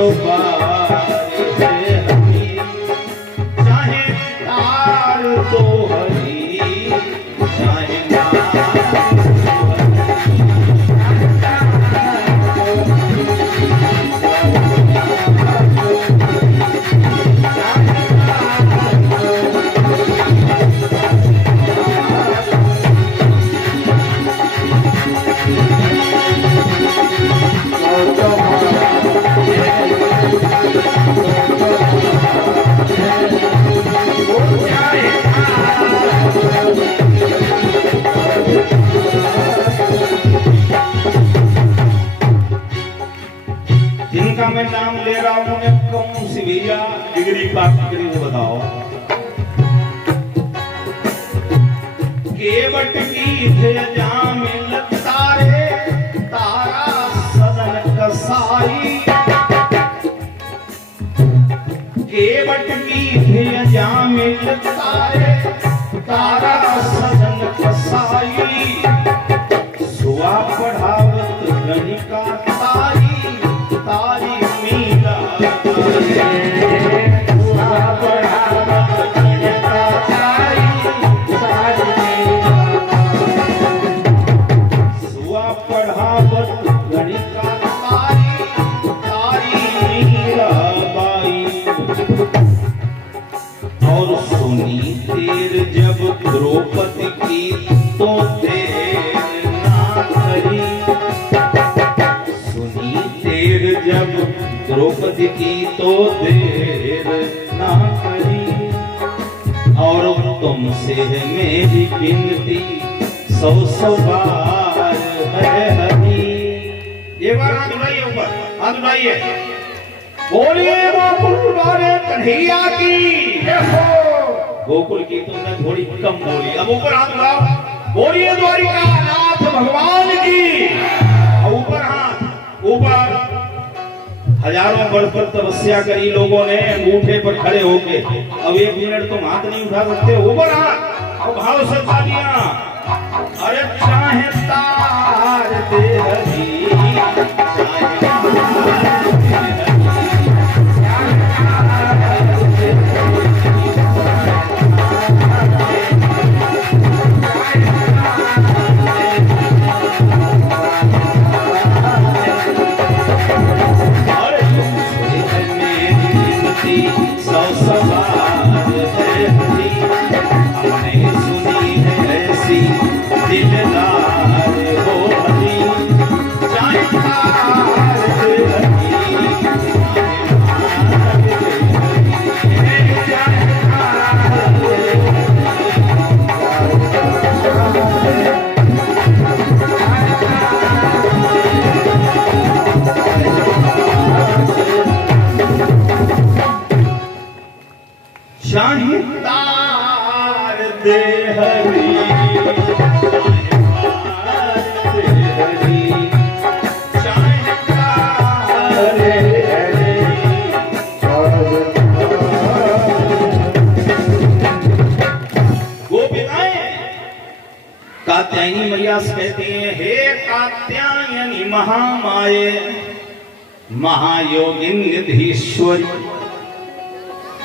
सौ बार है हरी, चाहे तार तो हरी, चाहे जिनका मैं नाम ले रहा हूं, उन्हें कौन सी भैया डिग्री प्राप्त करी है बताओ। केवट की थे जामिल तारे, तारा सदन कसाई। केवट की थे जामिल तारे, तारा सदन कसाई। सुआ पढ़ावत गणिका तारी, तारी मीरा सुआ पढ़ावत गणिका तारी, तारी सुआ पढ़ावत गणिका तारी, तारी मीरा बाई। और सुनी तेर जब द्रौपदी की तो देर ना करी। सुनी तेर जब द्रौपदी की तो देर ना करी। और तुमसे है मेरी विनती, सौ सौ बार है हरी। एक बार हाथ उठाइए, ऊपर हाथ उठाइए, बोलिए गोकुल वाले कन्हैया की। गोकुल की तुमने थोड़ी कम बोली, अब ऊपर हाथ उठाओ, बोलिए द्वारिका नाथ भगवान की। ऊपर हाथ, ऊपर। हजारों वर्ष तक तपस्या करी लोगों ने अंगूठे पर खड़े होके, अब 1 मिनट तुम हाथ नहीं उठा सकते। ऊपर हाथ और भाव से तालियां। अरे चाहे तार दे हरी, चाहे सौ सौ बार है हरी। हमने सुनी है ऐसी दिलदार हो हरी, चाहे तार दे हरी, चाहे तार दे चाहे तार दे हरी, चाहे तार दे हरी। गोपिकाएं कात्यायनी मैया से कहती हैं, हे कात्यायनी महामाये, महायोगिन्यधीश्वरी,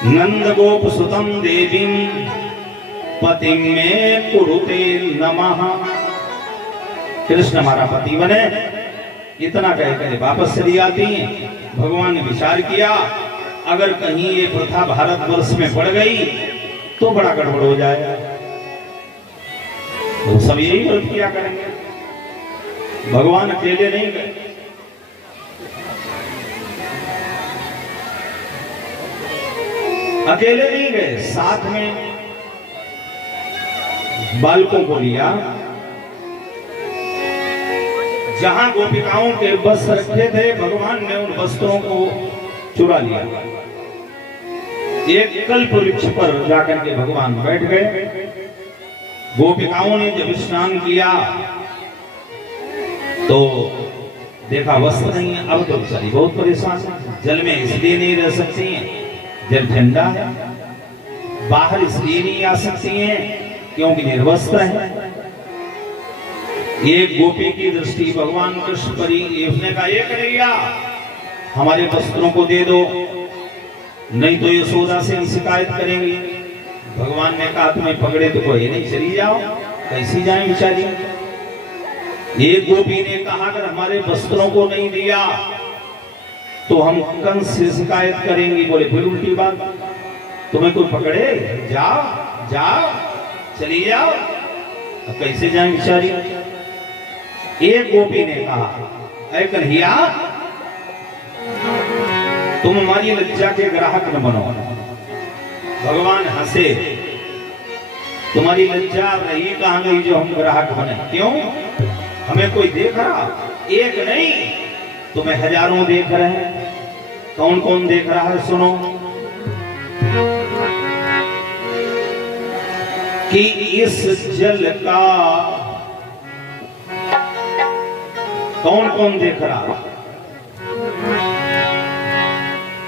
नंद गोप सुतम देवीं पति में कुरुते नमः। कृष्ण हमारा पति बने, इतना कहकर वापस चली आती हैं। भगवान ने विचार किया, अगर कहीं ये प्रथा भारतवर्ष में बढ़ गई तो बड़ा गड़बड़ हो जाएगा, तो सब यही व्रत किया करेंगे। भगवान अकेले नहीं गए, अकेले नहीं गए, साथ में बालकों को लिया। जहां गोपिकाओं के वस्त्र रखे थे, भगवान ने उन वस्त्रों को चुरा लिया। एक कल्प वृक्ष पर जाकर के भगवान बैठ गए। गोपिकाओं ने जब स्नान किया तो देखा वस्त्र नहीं है। अब तो बेचारी बहुत परेशान, जल में इसलिए नहीं रह सकती हैं, जल ठंडा है। बाहर इसलिए नहीं आ सकती हैं क्योंकि निर्वस्त्र है। एक गोपी की दृष्टि भगवान कृष्ण पर ही, उसने कहा, ये कन्हैया हमारे वस्त्रों को दे दो, नहीं तो यशोदा से हम शिकायत करेंगे। भगवान ने कहा तुम्हें पकड़े तो कोई नहीं, चली जाओ। कैसी जाए बेचारी। एक गोपी ने कहा अगर हमारे वस्त्रों को नहीं दिया तो हम कंस से शिकायत करेंगे। बोले फिर उल्टी बात, तुम्हें कोई पकड़े, जाओ जाओ चली जाओ। अब कैसे जाए बेचारी। एक गोपी ने कहा ऐ कन्हैया तुम हमारी लज्जा के ग्राहक न बनो। भगवान हंसे, तुम्हारी लज्जा रही कहां गई जो हम ग्राहक बने। क्यों, हमें कोई देख रहा? एक नहीं तुम्हें हजारों देख रहे हैं। कौन कौन देख रहा है सुनो। कि इस जल का कौन कौन देख रहा?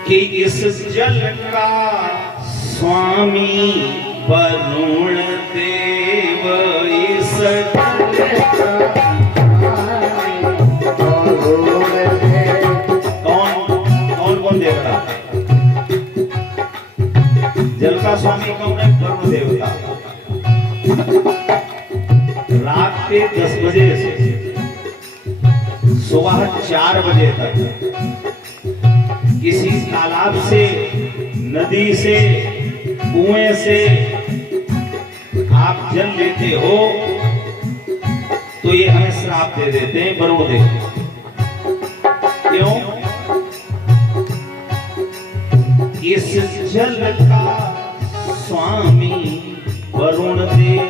कि इस जल का स्वामी वरुण देव, इस कौन कौन देख रहा? जल का स्वामी कौन है? वरुण देवता। रात के 10 बजे से सुबह 4 बजे तक किसी तालाब से, नदी से, कुएं से आप जल लेते हो तो ये हमें श्राप दे देते हैं वरुण देव। क्यों? इस जल का स्वामी वरुण देव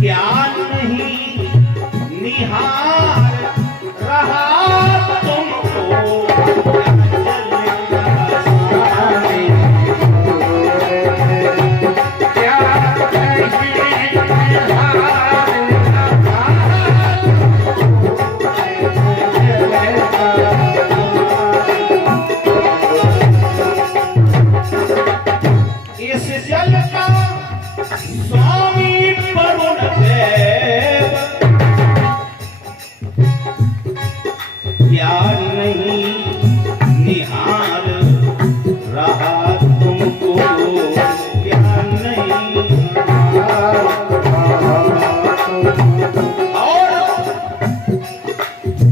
क्या नहीं निहार रहा तुमको। इस जल का स्वामी वरुण देव क्या नहीं निहार रहा तुमको। क्या नहीं और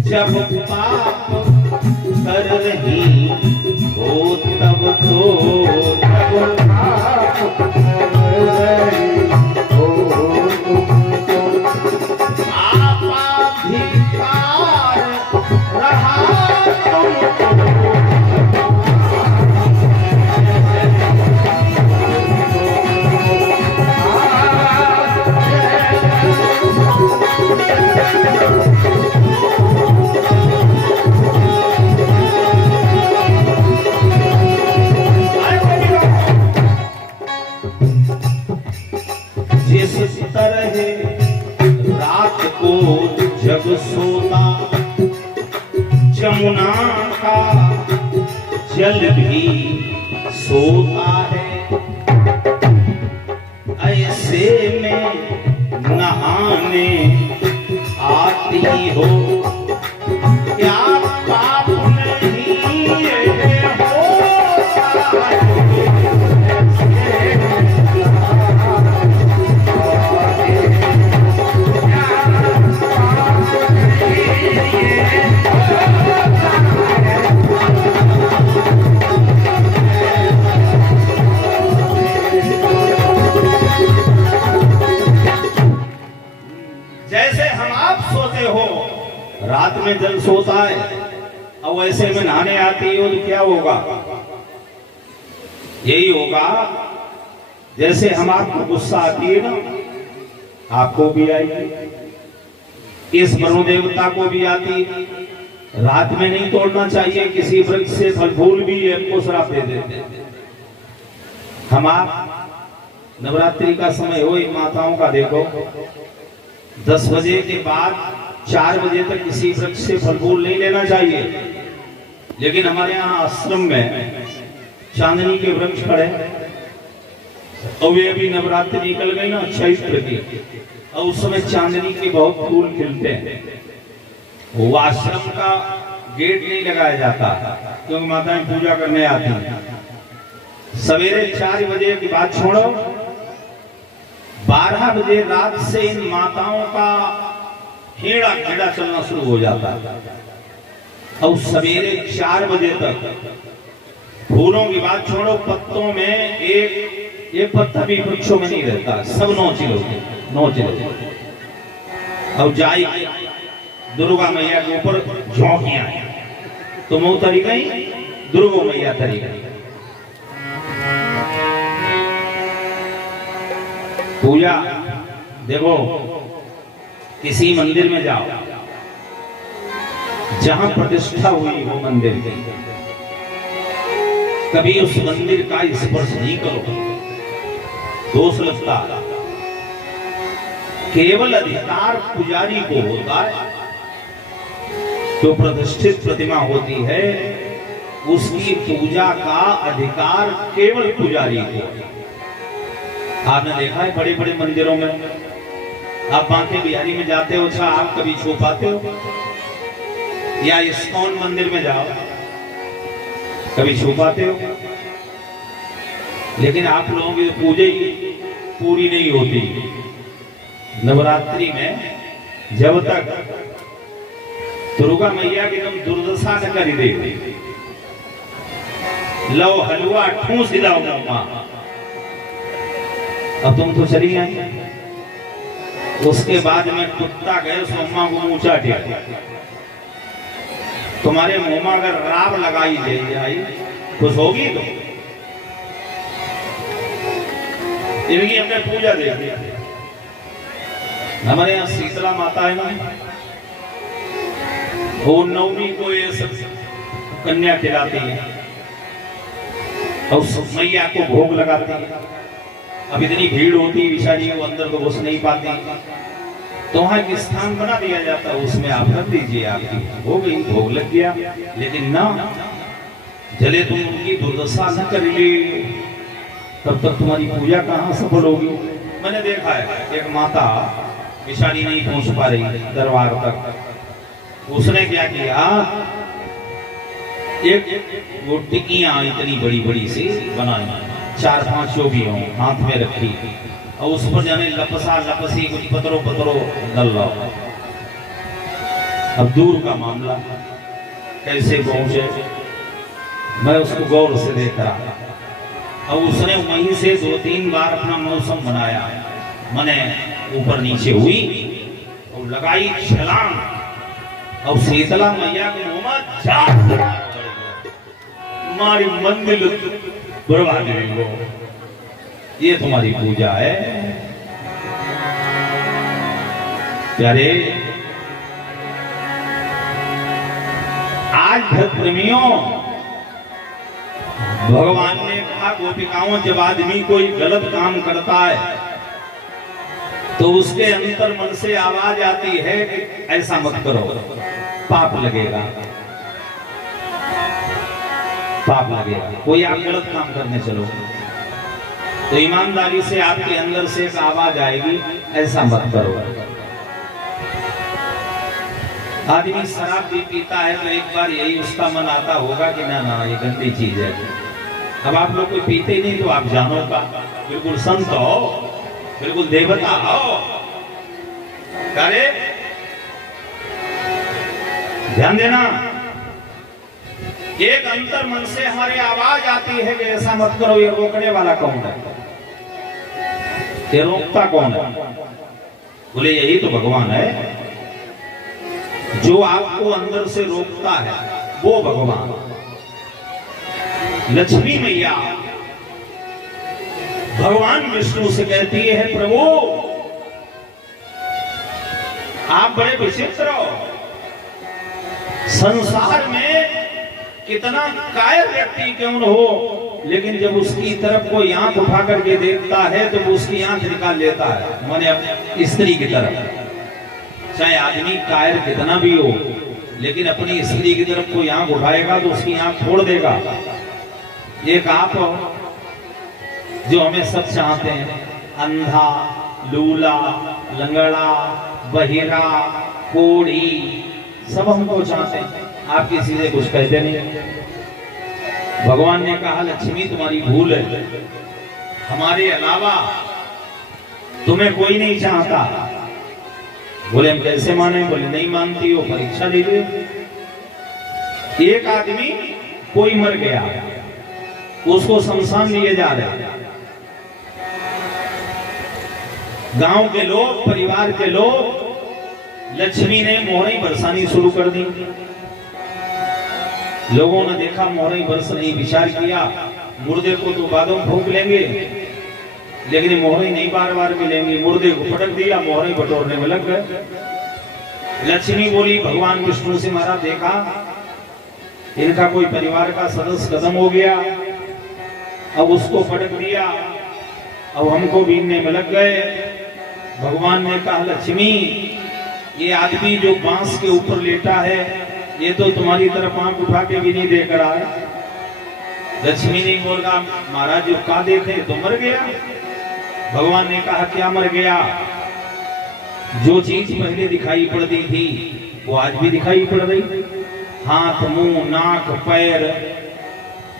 जब पाप कर रही हो तब तो जिस तरह रात को जब सोता जमुना का जल भी सोता है, ऐसे में नहाने आती हो। क्या पाप नहीं होता रात में जल सोता है और वैसे में नहाने आती हो तो क्या होगा? यही होगा जैसे हम आपको गुस्सा आती है ना, आपको भी आएगी, इस वरुण देवता को भी आती। रात में नहीं तोड़ना चाहिए, किसी वृक्ष से फल फूल भी हमको श्राप दे देते। हम आप नवरात्रि का समय हो, माताओं का देखो 10 बजे के बाद 4 बजे तक किसी वृक्ष से फल फूल नहीं लेना चाहिए। लेकिन हमारे यहाँ आश्रम में चांदनी के वृक्ष खड़े और वे अभी नवरात्रि निकल गई ना चैत्र की, और उस समय चांदनी के बहुत फूल खिलते हैं। वो आश्रम का गेट नहीं लगाया जाता क्योंकि माताएं पूजा करने आती हैं। सवेरे 4 बजे की बात छोड़ो, 12 बजे रात से इन माताओं का हेड़ा खेड़ा चलना शुरू हो जाता है और सवेरे 4 बजे तक फूलों की बात छोड़ो, पत्तों में एक पत्ता भी वृक्षों में नहीं रहता, सब नोच लो और जाई दुर्गा मैया के ऊपर झोंकियां तो मुंह तरी गई, दुर्गा मैया तरी गई। पूजा देखो, किसी मंदिर में जाओ जहां प्रतिष्ठा हुई हो मंदिर की, कभी उस मंदिर का स्पर्श नहीं करो, दोष लगता। केवल अधिकार पुजारी को होता है, जो प्रतिष्ठित प्रतिमा होती है उसकी पूजा का अधिकार केवल पुजारी को। आपने देखा है बड़े बड़े मंदिरों में, आप बांके बिहारी में जाते हो, अच्छा आप कभी छू पाते हो? या इस्कॉन मंदिर में जाओ, कभी छू पाते हो? लेकिन आप लोगों की पूजा ही पूरी नहीं होती। नवरात्रि में जब तक दुर्गा मैया की तुम दुर्दशा न करी दे, लो हलवा ठूस दिलाओ मम्मा, अब तुम तो चली आई। उसके बाद में कुत्ता गए उस मम्मा को ऊंचा टेक, तुम्हारे मुंह में अगर राब लगाई जाए खुश होगी तो इनकी हमने पूजा देखी। हमारे यहाँ शीतला माता है ना, वो 9वीं को ये सब कन्या खिलाती है और मैया को भोग लगाती है। अब इतनी भीड़ होती है, बिचारी वो अंदर तो घुस नहीं पाती, तो वहां एक स्थान बना दिया जाता है, उसमें आप रख दीजिए, आपकी हो गई, भोग लग गया। लेकिन ना जले तुम उनकी दुर्दशा न कर ली, तब तक तुम्हारी पूजा कहाँ सफल होगी। मैंने देखा है एक माता बिचारी नहीं पहुंच पा रही दरबार तक, उसने क्या किया, एक वो टिकियां इतनी बड़ी बड़ी सी बनाई, 4-5 जो भी हों, हाथ में रखी और उस पर जाने लपसा लपसी कुछ पत्रो डल रहा। अब दूर का मामला कैसे पहुंचे, मैं उसको गौर से देख रहा और उसने वहीं से 2-3 बार अपना मौसम बनाया, मैंने ऊपर नीचे हुई और लगाई छलांग और शीतला मैया के मुंह में जा हमारी मंदिर बर्बाद हो। ये तुम्हारी पूजा है प्यारे। आज भक्त प्रेमियों, भगवान ने कहा गोपिकाओं, जब आदमी कोई गलत काम करता है तो उसके अंतर मन से आवाज आती है कि ऐसा मत करो, पाप लगेगा, पाप लगेगा। कोई आप गलत काम करने चलो तो ईमानदारी से आपके अंदर से एक आवाज आएगी, ऐसा मत करो। आदमी शराब भी पीता है तो एक बार यही उसका मन आता होगा कि ना ना ये गंदी चीज है। अब आप लोग कोई पीते नहीं तो आप जानो का बिल्कुल संत हो, बिल्कुल देवता हो। अरे ध्यान देना, एक अंतर मन से हमारी आवाज आती है कि ऐसा मत करो। ये रोकने वाला कौन है? ये रोकता कौन है? बोले यही तो भगवान है। जो आपको अंदर से रोकता है वो भगवान। लक्ष्मी मैया भगवान विष्णु से कहती है, प्रभु आप बड़े विचित्र हो, संसार में कितना कायर व्यक्ति क्यों न हो, लेकिन जब उसकी तरफ कोई आंख उठा करके देखता है तो वो उसकी आंख निकाल लेता है, माने अपनी स्त्री की तरफ। चाहे आदमी कायर कितना भी हो, लेकिन अपनी स्त्री की तरफ कोई आंख उठाएगा तो उसकी आंख फोड़ देगा। एक आप जो हमें सब चाहते हैं, अंधा, लूला, लंगड़ा, बहिरा, कोढ़ी, सब हमको चाहते हैं, आप किसी से कुछ कहते नहीं। भगवान ने कहा लक्ष्मी तुम्हारी भूल है, हमारे अलावा तुम्हें कोई नहीं चाहता। बोले हम कैसे माने? बोले नहीं मानती हो परीक्षा लीजिए। एक आदमी कोई मर गया, उसको शमशान लिए जा रहे, गांव के लोग, परिवार के लोग, लक्ष्मी ने मोहरी बरसानी शुरू कर दी। लोगों ने देखा मोहरी बरस रही, विचार किया मुर्दे को तो बादों फूंक लेंगे, लेकिन मोहरी नहीं बार बार मिलेंगी। मुर्दे को पटक दिया, मोहरी बटोरने में लग गए। लक्ष्मी बोली भगवान विष्णु से, महाराज देखा इनका कोई परिवार का सदस्य खत्म हो गया, अब उसको पटक दिया, अब हमको बीनने में लग गए। भगवान ने कहा लक्ष्मी ये आदमी जो बांस के ऊपर लेटा है, ये तो तुम्हारी तरफ आंख उठा के भी नहीं देख रहा है। लक्ष्मी ने बोला महाराज जो का देखे तो मर गया। भगवान ने कहा क्या मर गया? जो चीज पहले दिखाई पड़ती थी वो आज भी दिखाई पड़ रही, हाथ, मुंह, नाक, पैर,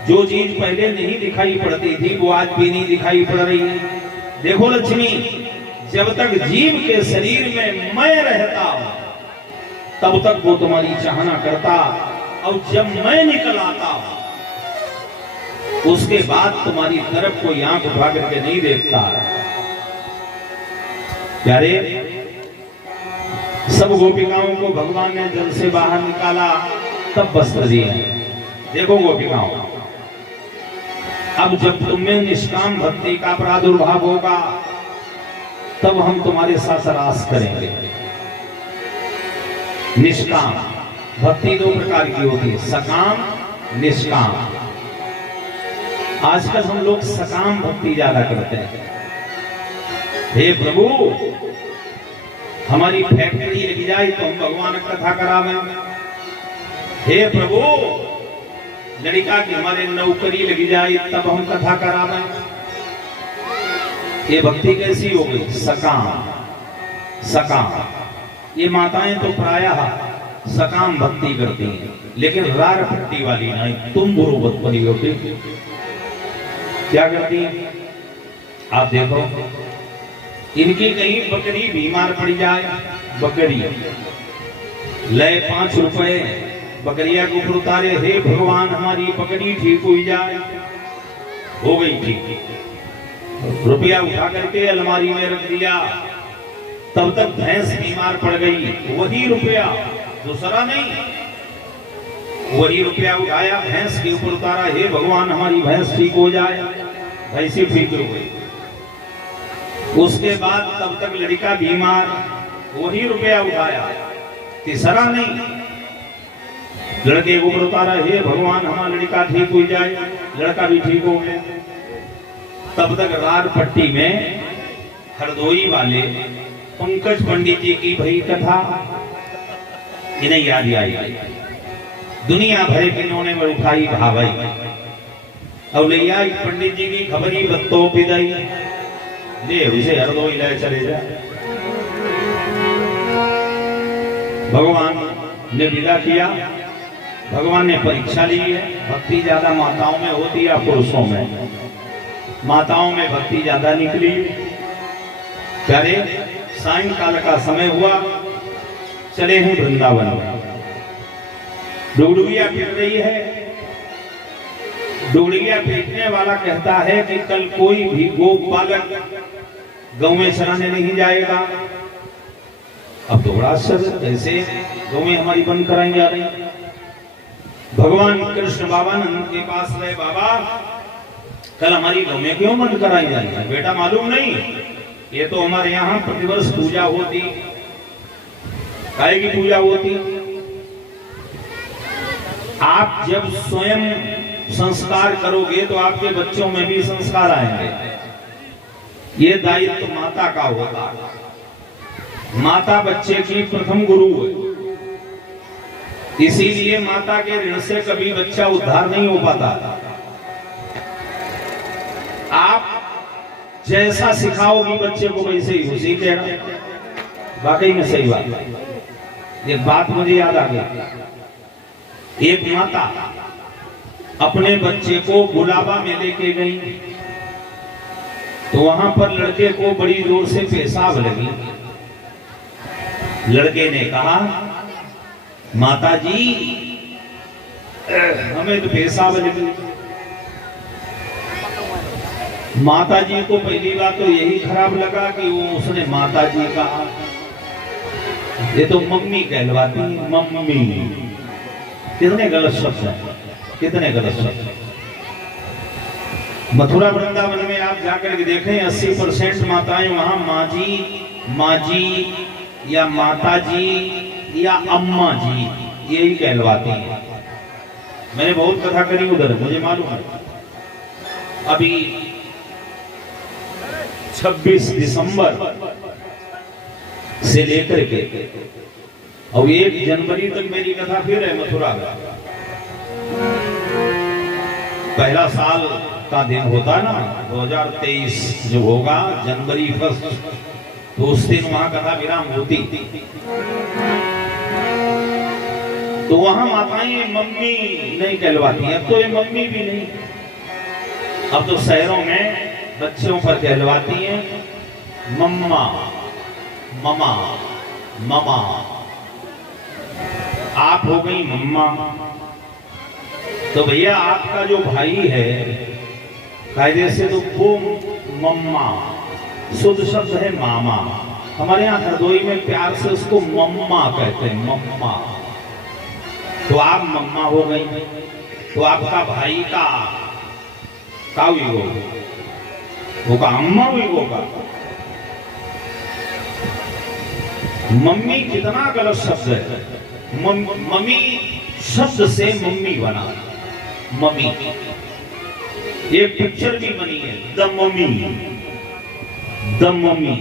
जो चीज पहले नहीं दिखाई पड़ती थी वो आज भी नहीं दिखाई पड़ रही। देखो लक्ष्मी, जब तक जीव के शरीर में मैं रहता तब तक वो तुम्हारी चाहना करता, और जब मैं निकल आता उसके बाद तुम्हारी तरफ कोई आंख उठा करके नहीं देखता। प्यारे, सब गोपिकाओं को भगवान ने जल से बाहर निकाला, तब वस्त्र दिए। देखो गोपिकाओं, अब जब तुम्हें निष्काम भक्ति का प्रादुर्भाव होगा तब हम तुम्हारे साथ रास करेंगे। निष्काम भक्ति दो प्रकार की होती है, सकाम, निष्काम। आजकल हम लोग सकाम भक्ति ज्यादा करते हैं। हे प्रभु, हमारी फैक्ट्री लगी जाए तो हम भगवान की कथा करावे। हे प्रभु, लड़का की हमारे नौकरी लगी जाए तब हम कथा करावे। ये भक्ति कैसी हो गई? सकाम। सकाम ये माताएं तो प्रायः सकाम भक्ति करती हैं, लेकिन रार भक्ति वाली नहीं, तुम गुरुवत परी होती क्या करती हैं? आप देखो, इनकी कहीं बकरी बीमार पड़ जाए, बकरी ले 5 रुपए बकरिया के ऊपर उतारे, हे भगवान हमारी बकरी ठीक हो जाए, हो गई ठीक। रुपया उठा करके अलमारी में रख दिया, तब तक भैंस बीमार पड़ गई, वही रुपया, दूसरा नहीं, वही रुपया उठाया, भैंस के ऊपर उतारा, हे भगवान हमारी भैंस ठीक हो जाए, भैंसी ठीक हो गई। उसके बाद तब तक लड़का बीमार, वही रुपया उठाया, तीसरा नहीं, लड़के के ऊपर उतारा, हे भगवान हमारा लड़का ठीक हो जाए, लड़का भी ठीक हो गया। तब तक रार पट्टी में हरदोई वाले पंकज पंडित जी की भई कथा इन्हें याद आई, दुनिया भर के इन्होंने में उठाई भावई, और ले आई पंडित जी की खबरी बत्तों पिदाई, ले उसे हरदोई ले चले जा। भगवान ने विदा किया, भगवान ने परीक्षा ली है। भक्ति ज्यादा माताओं में होती है पुरुषों में? माताओं में भक्ति ज्यादा निकली। प्यारे, सायंकाल का समय हुआ, चले हैं वृंदावन में। डुगडुगिया पीट रही है। डुगडुगिया पीटने वाला कहता है कि कल कोई भी गोपालक गौ में चराने नहीं जाएगा। अब तो बड़ा आश्चर्य, कैसे गौ में हमारी बंद कराई जा रही। भगवान कृष्ण बाबा नंद के पास गए, बाबा कल हमारी गौ में क्यों बंद कराई जा रही है? बेटा मालूम नहीं, ये तो हमारे यहाँ प्रतिवर्ष पूजा होती। काय की पूजा होती? आप जब स्वयं संस्कार करोगे तो आपके बच्चों में भी संस्कार आएंगे। ये दायित्व माता का होता है। माता बच्चे की प्रथम गुरु है, इसीलिए माता के ऋण से कभी बच्चा उद्धार नहीं हो पाता। आप जैसा सिखाओगी बच्चे को वैसे ही वो सीखेगा। वाकई में सही बात है। एक बात मुझे याद आ गई। एक माता अपने बच्चे को गुलाबा में लेके गई, तो वहां पर लड़के को बड़ी जोर से पेशाब लगी। लड़के ने कहा, माता जी हमें तो पेशाब लगी। माता जी को पहली बात तो यही खराब लगा कि वो उसने माता जी कहा, ये तो मम्मी कहलवाती है, मम्मी। कितने गलत शब्द हैं, कितने गलत शब्द। मथुरा वृंदावन में आप जाकर के देखें 80% माताएं वहां माँ जी या माता जी या अम्मा जी यही कहलवाती हैं। मैंने बहुत कथा करी उधर, मुझे मालूम है। अभी 26 दिसंबर से लेकर के और 1 जनवरी तक मेरी कथा फिर है मथुरा में। पहला साल का दिन होता है ना 2023 जो होगा जनवरी 1, तो उस दिन वहां कथा विराम होती। तो वहां माताएं मम्मी नहीं कहलवाती। अब तो ये मम्मी भी नहीं, अब तो शहरों में बच्चों पर कहलवाती हैं मम्मा, ममा, ममा। आप हो गई मम्मा, तो भैया आपका जो भाई है कायदे से तो वो मम्मा, शुद्ध शब्द है मामा। हमारे यहाँ हरदोई में प्यार से उसको मम्मा कहते हैं, मम्मा। तो आप मम्मा हो गई, तो आपका भाई का हुई वो का अम्मा हुई होगा। मम्मी कितना गलत शब्द है। मम्मी शब्द से मम्मी बना, मम्मी। एक पिक्चर भी बनी है the mummy, the mummy.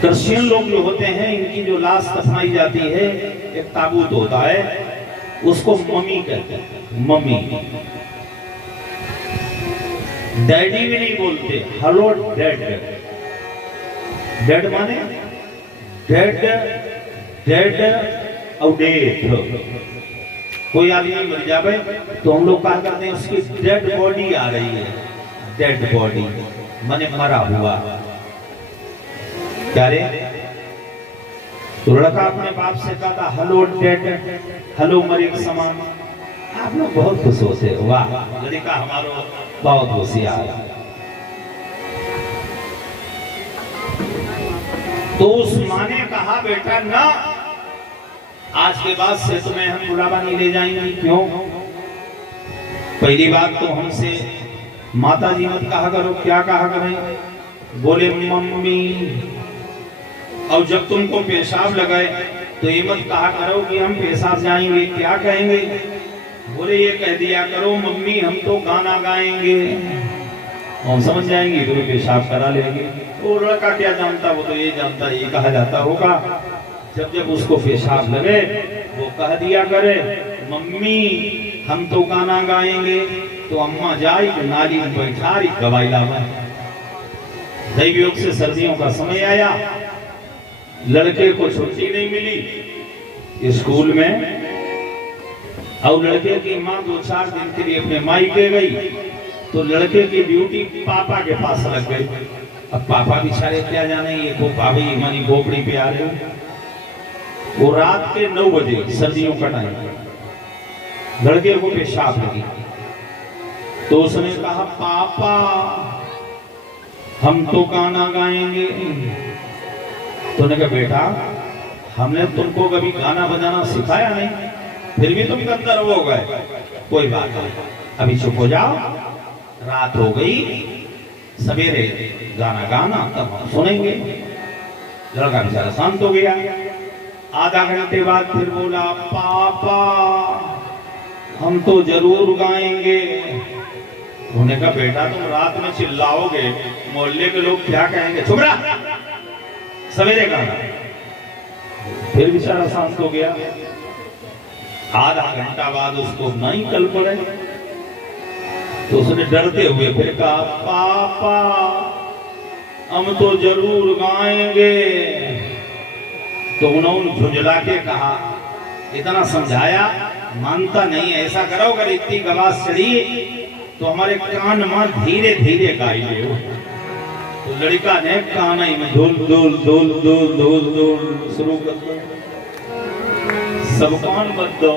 Christian लोग जो होते हैं इनकी जो लाश दफनाई जाती है, एक ताबूत होता है, उसको मम्मी कहते हैं, मम्मी। डैडी भी नहीं बोलते, हेलो डैड। डैड माने डेड, डेड और डेथ। कोई आदमी मर जाए तो हम लोग कहा करते हैं उसकी डेड बॉडी आ रही है। डेड बॉडी माने मरा हुआ। क्या रे? तो लड़का अपने बाप से कहा था हेलो डेड, हेलो मरे के समान। आप लोग बहुत खुश होते, वाह लड़का हमारा बहुत होशियार। तो उस माँ ने कहा बेटा ना, आज के बाद से तुम्हें हम बुलावा नहीं ले जाएंगे। क्यों? पहली बात तो हमसे माता जी मत कहा करो। क्या कहा करें? बोले मम्मी। और जब तुमको पेशाब लगाए तो ये मत कहा करो कि हम पेशाब जाएंगे। क्या कहेंगे? बोले ये कह दिया करो मम्मी हम तो गाना गाएंगे, हम समझ जाएंगे तुम्हें पेशाब करा लेंगे। वो लड़का क्या जानता, वो तो ये जानता ये कहा जाता होगा। जब जब उसको पेशाब लगे वो कह दिया करे मम्मी हम तो गाना गाएंगे। तो अम्मा जाई नाली में बैठा रही दवाई लावा। दैव योग से सर्दियों का समय आया, लड़के को छुट्टी नहीं मिली स्कूल में, और लड़के की माँ 2-4 दिन के लिए अपने मायके गई। तो लड़के की ड्यूटी पापा के पास लग गई। अब पापा बेचारे क्या जाने, ये को भाभी हमारी खोपड़ी पे आ रहे। वो रात के 9 बजे सर्दियों का टाइम, लड़के को पेशाब लगी। तो उसने कहा पापा हम तो गाना गाएंगे। तो ने कहा बेटा हमने तुमको कभी गाना बजाना सिखाया नहीं, फिर भी तुम गंदर हो गए। कोई बात नहीं, अभी चुप हो जाओ। रात हो गई, सवेरे गाना गाना तब हम सुनेंगे। लड़का बेचारा शांत हो गया। आधा घंटे बाद फिर बोला पापा हम तो जरूर गाएंगे। उन्होंने कहा बेटा तुम रात में चिल्लाओगे मोहल्ले के लोग क्या कहेंगे, चुप रहा, सवेरे गाना। फिर बेचारा शांत हो गया। आधा घंटा बाद उसको नहीं कल पड़े तो उसने डरते हुए फिर कहा पापा हम तो जरूर गाएंगे। तो उन्होंने झुंझला के कहा, इतना समझाया, मानता नहीं। ऐसा करो, अगर इतनी गवास चढ़ी तो हमारे कान में धीरे धीरे गाई ले। तो लड़का ने कान में धुल धुल धुल धुल धुल धुल शुरू कर दिया। सब कान बंद दो।